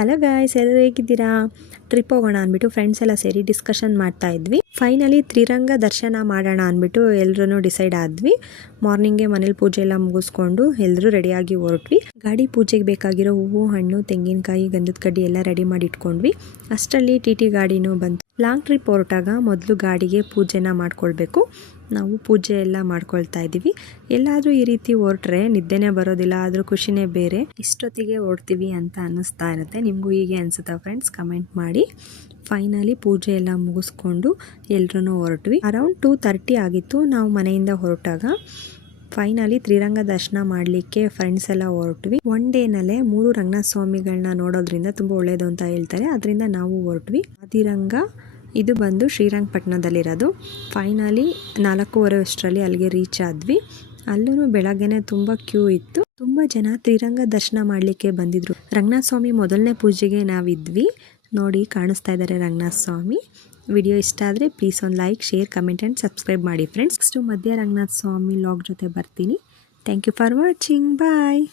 Hello guys, ಎಲ್ಲರೂ ಹೇಗಿದ್ದೀರಾ? Trip ಹೋಗೋಣ ಅಂದ್ಬಿಟ್ಟು ಫ್ರೆಂಡ್ಸ್ ಎಲ್ಲ ಸೇರಿ ಡಿಸ್ಕಷನ್ ಮಾಡ್ತಾ ಇದ್ವಿ. ಫೈನಲಿ ತ್ರಿರಂಗ ದರ್ಶನ ಮಾಡೋಣ ಅಂದ್ಬಿಟ್ಟು ಎಲ್ಲರೂ ಡಿಸೈಡ್ ಆದ್ವಿ. ಮಾರ್ನಿಂಗ್ಗೆ ಮನೇಲಿ ಪೂಜೆ ಎಲ್ಲ ಮುಗಿಸ್ಕೊಂಡು ಎಲ್ಲರೂ ರೆಡಿಯಾಗಿ ಹೊರಟ್ವಿ. ಗಾಡಿ ಪೂಜೆಗೆ ಬೇಕಾಗಿರೋ ಹೂವು, ಹಣ್ಣು, ತೆಂಗಿನಕಾಯಿ, ಗಂಧದ ಕಡ್ಡಿ ಎಲ್ಲ ರೆಡಿ ಮಾಡಿ ಇಟ್ಕೊಂಡ್ವಿ. ಅಷ್ಟರಲ್ಲಿ ಟಿ ಗಾಡಿನೂ ಬಂತು. ಲಾಂಗ್ ಟ್ರಿಪ್ ಹೊರಟಾಗ ಮೊದಲು ಗಾಡಿಗೆ ಪೂಜೆನ ಮಾಡ್ಕೊಳ್ಬೇಕು. ನಾವು ಪೂಜೆ ಎಲ್ಲ ಮಾಡ್ಕೊಳ್ತಾ ಇದ್ದೀವಿ. ಎಲ್ಲಾದರೂ ಈ ರೀತಿ ಹೊರಟ್ರೆ ನಿದ್ದೆನೇ ಬರೋದಿಲ್ಲ, ಆದರೂ ಖುಷಿನೇ ಬೇರೆ. ಇಷ್ಟೊತ್ತಿಗೆ ಹೊರಡ್ತೀವಿ ಅಂತ ಅನ್ನಿಸ್ತಾ ಇರುತ್ತೆ. ನಿಮಗೂ ಹೀಗೆ ಅನಿಸುತ್ತಾ ಫ್ರೆಂಡ್ಸ್? ಕಮೆಂಟ್ ಮಾಡಿ. ಫೈನಲಿ ಪೂಜೆ ಎಲ್ಲ ಮುಗಿಸ್ಕೊಂಡು ಎಲ್ಲರೂ ಹೊರಟ್ವಿ. ಅರೌಂಡ್ 2:30 ಆಗಿತ್ತು ನಾವು ಮನೆಯಿಂದ ಹೊರಟಾಗ. ಫೈನಲಿ ತ್ರಿರಂಗ ದರ್ಶನ ಮಾಡಲಿಕ್ಕೆ ಫ್ರೆಂಡ್ಸ್ ಎಲ್ಲ ಹೊರಟ್ವಿ. ಒನ್ ಡೇನಲ್ಲೇ 3 ರಂಗನಾಥ ಸ್ವಾಮಿಗಳನ್ನ ನೋಡೋದ್ರಿಂದ ತುಂಬ ಒಳ್ಳೆಯದು ಅಂತ ಹೇಳ್ತಾರೆ. ಅದರಿಂದ ನಾವು ಹೊರಟ್ವಿ. ಆದಿರಂಗ ಇದು ಬಂದು ಶ್ರೀರಂಗಪಟ್ಟಣದಲ್ಲಿರೋದು. ಫೈನಲಿ 4:15 ಅಷ್ಟರಲ್ಲಿ ಅಲ್ಲಿಗೆ ರೀಚ್ ಆದ್ವಿ. ಅಲ್ಲೂ ಬೆಳಗ್ಗೆನೆ ತುಂಬ ಕ್ಯೂ ಇತ್ತು. ತುಂಬ ಜನ ತ್ರಿರಂಗ ದರ್ಶನ ಮಾಡಲಿಕ್ಕೆ ಬಂದಿದ್ರು. ರಂಗನಾಥ ಸ್ವಾಮಿ ಮೊದಲನೇ ಪೂಜೆಗೆ ನಾವಿದ್ವಿ. ನೋಡಿ, ಕಾಣಿಸ್ತಾ ಇದ್ದಾರೆ ರಂಗನಾಥ ಸ್ವಾಮಿ. ವಿಡಿಯೋ ಇಷ್ಟ ಆದರೆ ಪ್ಲೀಸ್ ಒಂದು like, share, comment and subscribe ಮಾಡಿ friends. Next Madhya Ranganatha Swamy log ಜೊತೆ ಬರ್ತೀನಿ. Thank you for watching. Bye.